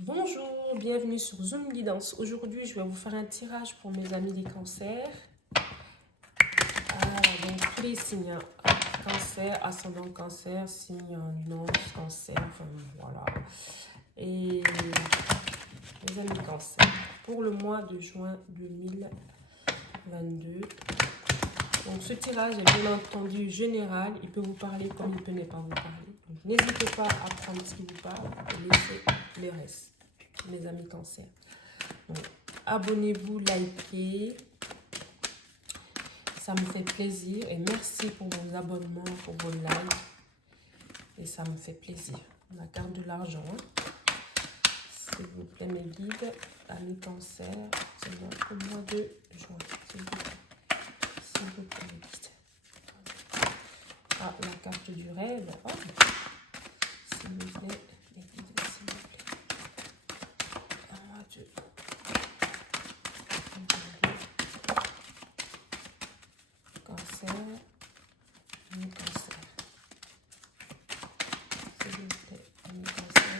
Bonjour, bienvenue sur Zoom Guidance. Aujourd'hui, je vais vous faire un tirage pour mes amis les cancers. Donc, tous les signes, hein. Cancer, ascendant cancer, signe non, cancer, enfin voilà. Et mes amis cancer, pour le mois de juin 2022. Donc, ce tirage est bien entendu général. Il peut vous parler comme il peut ne pas vous parler. Donc, n'hésitez pas à prendre ce qui vous parle et laissez le reste, mes amis cancer. Donc, abonnez-vous, likez. Ça me fait plaisir et merci pour vos abonnements, pour vos likes. Et ça me fait plaisir. La carte de l'argent. S'il vous plaît, mes guides, amis cancer, c'est moi au mois de juin. S'il vous plaît, mes guides. Ah, la carte du rêve. Oh. S'il vous plaît, mes guides, s'il vous plaît. Un mois de cancer. Ami cancer. S'il vous plaît, ami cancer.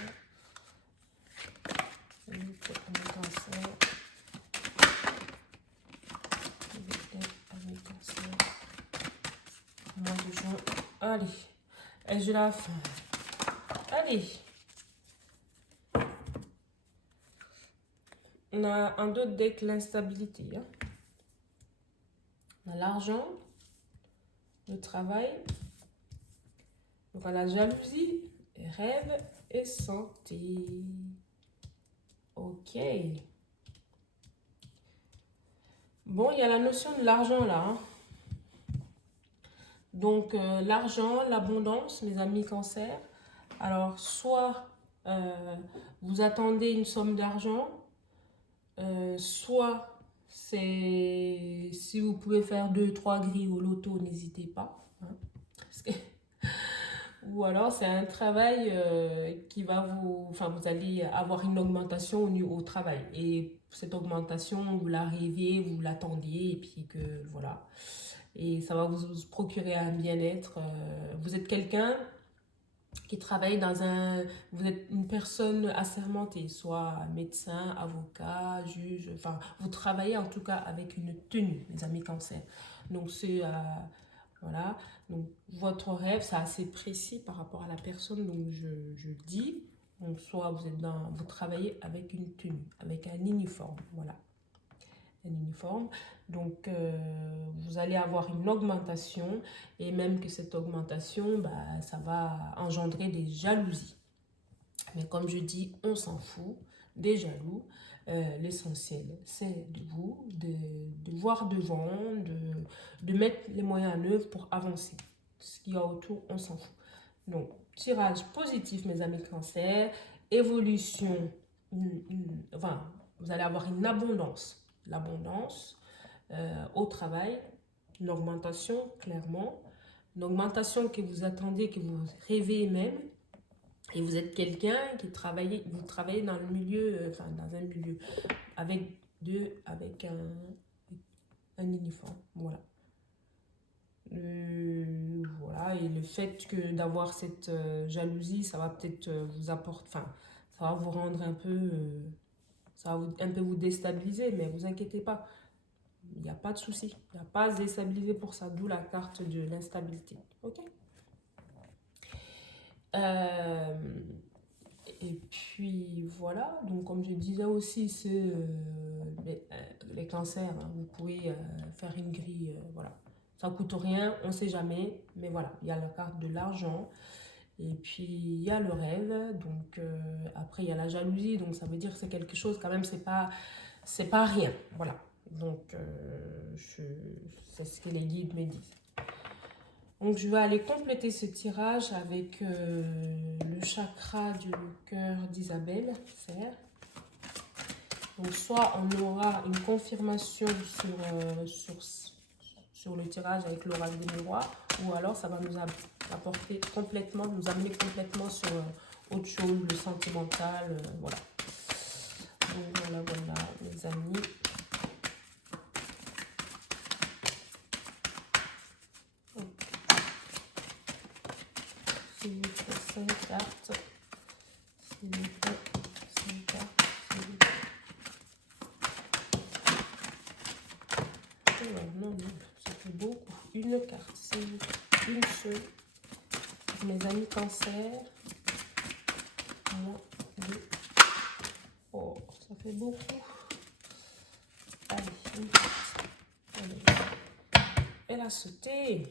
S'il vous plaît, ami cancer. S'il vous plaît, ami cancer. Mois de juin. Allez. Et je la fin. Allez. On a un autre deck, l'instabilité. Hein. On a l'argent, le travail. Donc, on a la jalousie, rêve et santé. Ok. Bon, il y a la notion de l'argent là. Hein. Donc, l'argent, l'abondance, mes amis cancer. Alors, soit vous attendez une somme d'argent, soit c'est si vous pouvez faire 2-3 grilles au loto, n'hésitez pas. Hein, parce que, ou alors, c'est un travail qui va vous... Enfin, vous allez avoir une augmentation au travail. Et cette augmentation, vous la rêviez, vous l'attendiez, et puis que voilà. Et ça va vous procurer un bien-être. Vous êtes quelqu'un qui travaille dans un... Vous êtes une personne assermentée, soit médecin, avocat, juge, enfin, vous travaillez en tout cas avec une tenue, mes amis cancer. Donc, c'est... voilà. Donc, votre rêve, c'est assez précis par rapport à la personne, donc je dis. Donc, soit vous travaillez avec une tenue, avec un uniforme, voilà. Un uniforme. Donc, vous allez avoir une augmentation et même que cette augmentation, bah, ça va engendrer des jalousies. Mais comme je dis, on s'en fout des jaloux. L'essentiel, c'est de vous, de voir devant, de mettre les moyens en œuvre pour avancer. Ce qu'il y a autour, on s'en fout. Donc, tirage positif, mes amis cancer, évolution, enfin, vous allez avoir une abondance. L'abondance au travail, une augmentation, clairement. Une augmentation que vous attendez, que vous rêvez même. Et vous êtes quelqu'un qui vous travaillez dans le milieu, enfin dans un milieu avec un uniforme, voilà. Voilà, et le fait que d'avoir cette jalousie, ça va peut-être vous apporter, enfin, ça va vous rendre un peu, ça va un peu vous déstabiliser, mais vous inquiétez pas, il n'y a pas de souci, il n'y a pas à se déstabiliser pour ça, d'où la carte de l'instabilité, ok. Et puis voilà, donc comme je disais aussi, c'est les cancers, hein, vous pouvez faire une grille, voilà. Ça coûte rien, on ne sait jamais, mais voilà, il y a la carte de l'argent, et puis il y a le rêve, donc après il y a la jalousie, donc ça veut dire que c'est quelque chose quand même, c'est pas rien, voilà. Donc c'est ce que les guides me disent. Donc, je vais aller compléter ce tirage avec le chakra du cœur d'Isabelle. Donc, soit on aura une confirmation sur le tirage avec l'oracle des miroirs, ou alors ça va nous apporter complètement, nous amener complètement sur autre chose, le sentimental, voilà. Donc, voilà, mes amis. S'il vous plaît, 5 cartes. S'il vous plaît, 5 une carte, s'il vous plaît. Une seule. Mes amis cancer. 1, 2. Oh, ça fait beaucoup. Allez, une carte. Allez. Elle a sauté.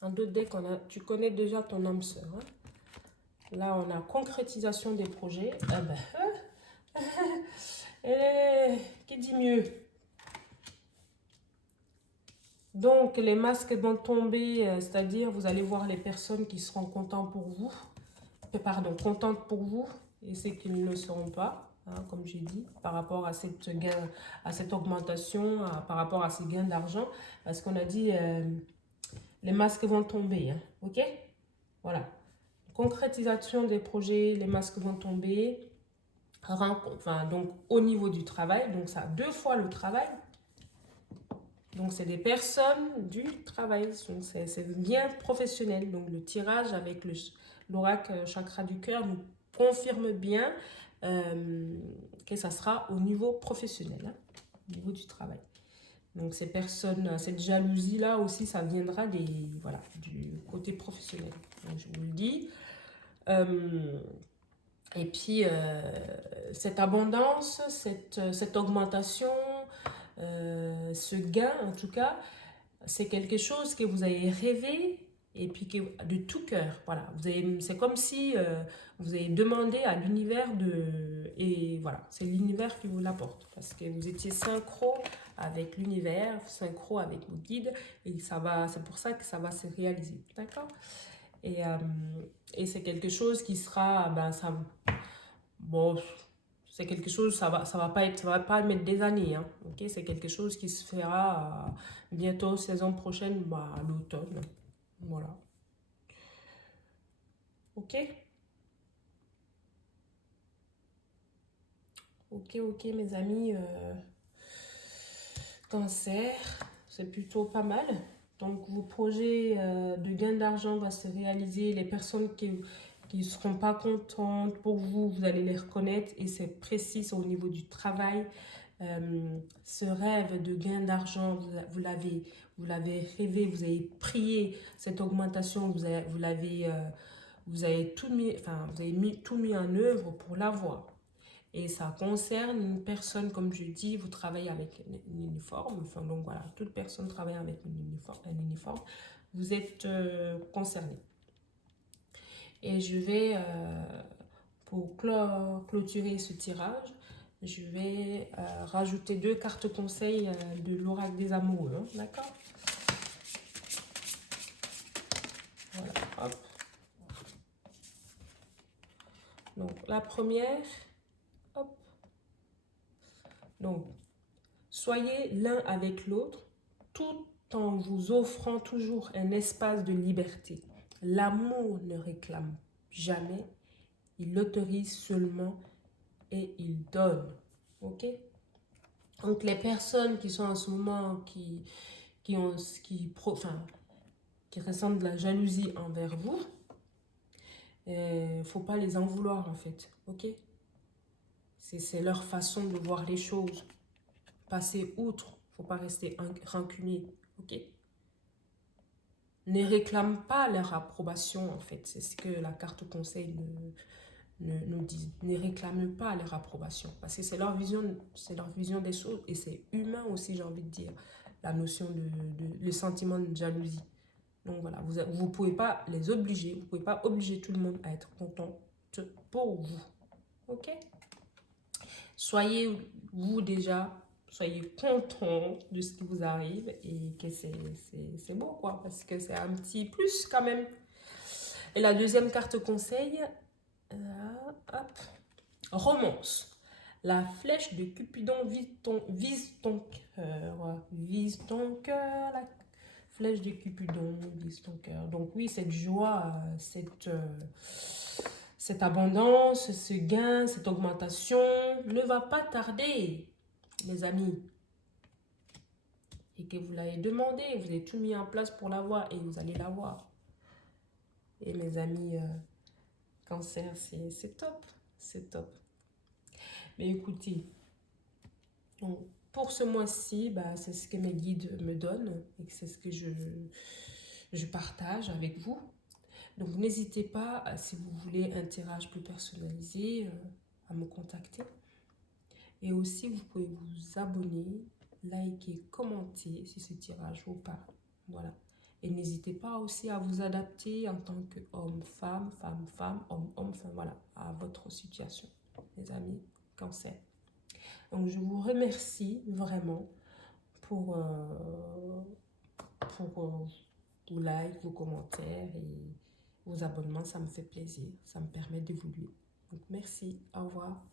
En 2 decks, tu connais déjà ton âme sœur. Hein? Là, on a concrétisation des projets. Ah ben, qui dit mieux? Donc, les masques vont tomber, c'est-à-dire vous allez voir les personnes qui seront contentes pour vous. Contentes pour vous et ceux qui ne le seront pas, hein, comme j'ai dit, par rapport à cette augmentation, par rapport à ces gains d'argent. Parce qu'on a dit, les masques vont tomber, hein, ok? Voilà. Concrétisation des projets, les masques vont tomber. Donc, au niveau du travail, donc ça, 2 fois le travail. Donc, c'est des personnes du travail. C'est bien professionnel. Donc, le tirage avec l'oracle chakra du cœur nous confirme bien que ça sera au niveau professionnel, hein, au niveau du travail. Donc, ces personnes, cette jalousie-là aussi, ça viendra du côté professionnel. Donc, je vous le dis. Et puis, cette abondance, cette augmentation, ce gain, en tout cas, c'est quelque chose que vous avez rêvé et puis de tout cœur. Voilà, c'est comme si vous avez demandé à l'univers et voilà, c'est l'univers qui vous l'apporte parce que vous étiez synchro avec l'univers, synchro avec vos guides et c'est pour ça que ça va se réaliser. D'accord? Et c'est quelque chose qui sera, bon, c'est quelque chose, ça va pas mettre des années, hein, ok? C'est quelque chose qui se fera bientôt, saison prochaine, à l'automne, voilà. Ok? Ok, mes amis, cancer, c'est plutôt pas mal. Donc, vos projets de gain d'argent vont se réaliser. Les personnes qui ne seront pas contentes pour vous, vous allez les reconnaître et c'est précis au niveau du travail. Ce rêve de gain d'argent, vous l'avez rêvé, vous avez prié cette augmentation, vous avez tout mis en œuvre pour l'avoir. Et ça concerne une personne, comme je dis, vous travaillez avec un uniforme. Enfin, donc voilà, toute personne travaille avec un uniforme. Vous êtes concerné. Et je vais, pour clôturer ce tirage, je vais rajouter 2 cartes conseils de l'oracle des amoureux. Hein, d'accord? Voilà, hop. Donc, la première, hop. Donc, soyez l'un avec l'autre tout en vous offrant toujours un espace de liberté. L'amour ne réclame jamais, il l'autorise seulement et il donne. Ok? Donc les personnes qui sont en ce moment, qui ressentent de la jalousie envers vous, faut pas les en vouloir en fait. Ok? C'est leur façon de voir les choses. Passer outre, faut pas rester rancunier. Ok? Ne réclame pas leur approbation, en fait. C'est ce que la carte conseil nous dit. Ne réclame pas leur approbation. Parce que c'est leur vision des choses. Et c'est humain aussi, j'ai envie de dire. La notion le sentiment de jalousie. Donc voilà, vous ne pouvez pas les obliger. Vous ne pouvez pas obliger tout le monde à être content pour vous. Ok? Soyez content de ce qui vous arrive et que c'est beau, quoi, parce que c'est un petit plus quand même. Et la deuxième carte conseil, hop, romance. La flèche de Cupidon vise ton cœur. Vise ton cœur, la flèche de Cupidon vise ton cœur. Donc oui, cette joie, cette abondance, ce gain, cette augmentation ne va pas tarder, les amis. Et que vous l'avez demandé, vous avez tout mis en place pour l'avoir et vous allez l'avoir. Et mes amis cancer, c'est top, c'est top. Mais écoutez, pour ce mois-ci, bah, c'est ce que mes guides me donnent et c'est ce que je partage avec vous. Donc n'hésitez pas, si vous voulez un tirage plus personnalisé, à me contacter. Et aussi, vous pouvez vous abonner, liker, commenter si ce tirage vous parle. Voilà. Et n'hésitez pas aussi à vous adapter en tant qu'homme, femme, femme, femme, homme, homme, enfin voilà, à votre situation, mes amis, Cancer. Donc je vous remercie vraiment pour, vos likes, vos commentaires et vos abonnements. Ça me fait plaisir, ça me permet d'évoluer. Donc merci, au revoir.